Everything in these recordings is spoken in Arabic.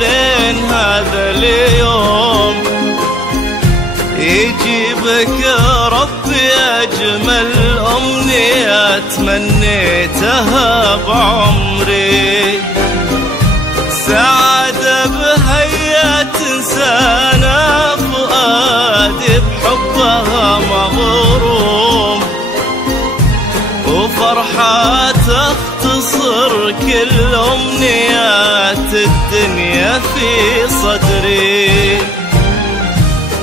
لين هذا اليوم يجيبك ربي أجمل أمنية تمنيتها بعمري، سعادة بهيا تنسانا فؤادي بحبها مغروم، وفرحة تختصر كل أمنيات الدنيا في صدري.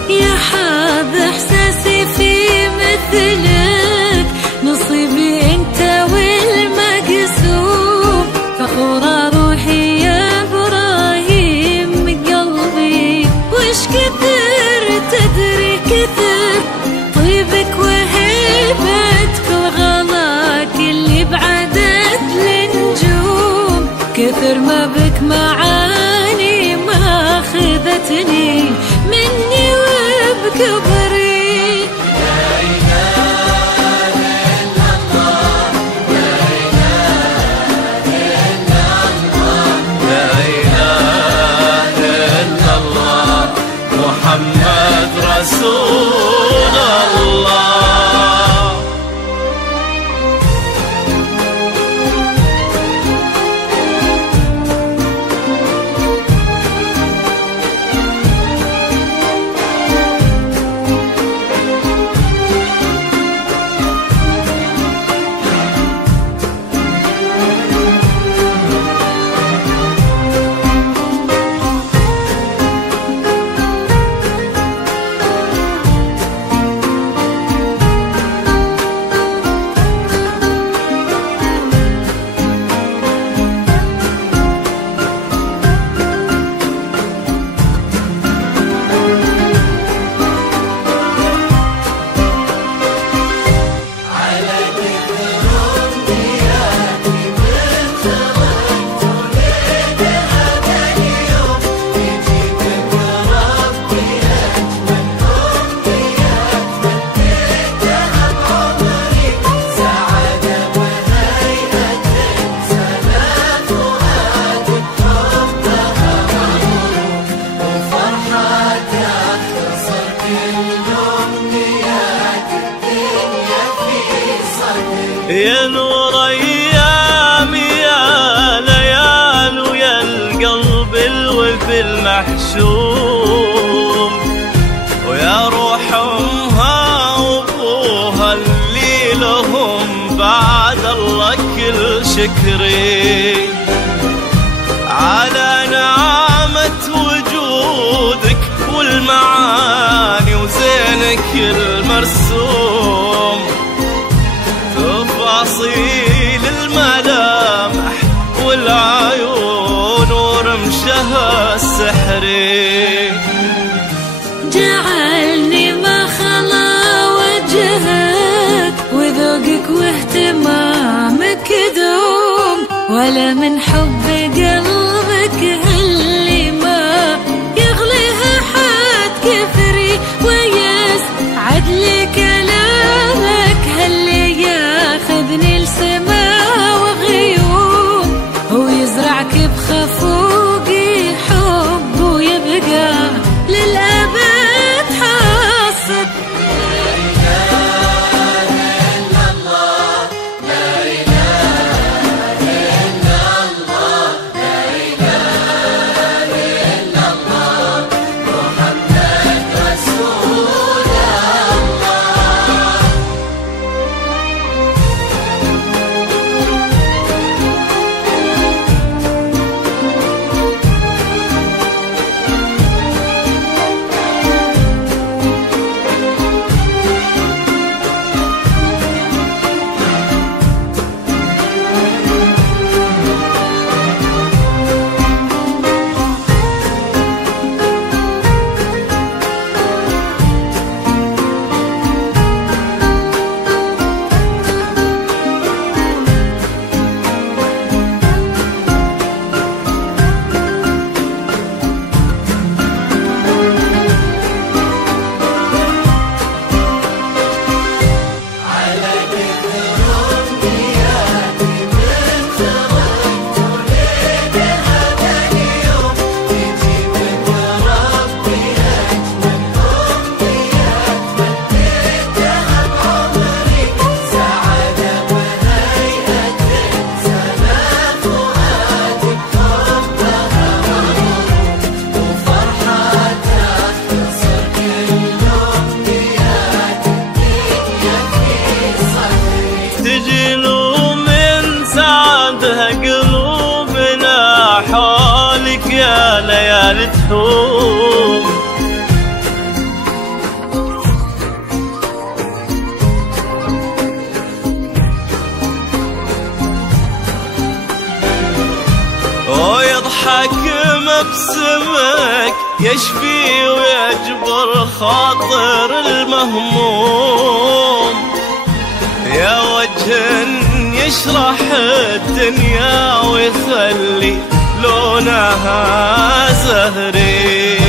يا حاب إحساسي في مثلك، نصيبي أنت والمقسوم، فخورة روحي يا إبراهيم قلبي، وش كثر تدري كثر طيبك وهيبتك وغلاك اللي بعدت النجوم، كثر ما بك معاني ما أخذتني مني وبكبري. لا إله إلا الله، لا إله إلا الله، لا إله إلا الله، محمد رسول الله. يا نور أيامي يا ليال ويا القلب الوفي المحشوم، ويا روح أمها وأبوها اللي لهم بعد الله كل شكري، على نعمة وجودك والمعاني وزينك المرسوم، تفاصيل الملامح والعيون ورمشها السحري، جعلني ما خلا وجهك وذوقك واهتمامك دوم، ولا من حب قلبك اللي ما يغليها حد كثري، ويسعد لي كلامك هاللي ياخذني لسما وغيوم، ويزرعك بخفوقي حب ويبقى للأبد حاصد. لا إله إلا الله، لا إله إلا الله، لا إله الجبال تحوم. ويضحك مبسمك يشفي ويجبر خاطر المهموم، يا وجه يشرح الدنيا ويخلي لونها زهري.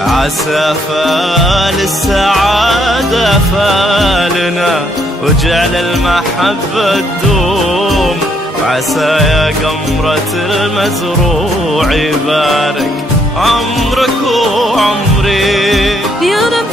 عسى فال السعادة فالنا وجعل المحبة تدوم، عسى يا قمرة المزروع يبارك عمرك وعمري. يا رب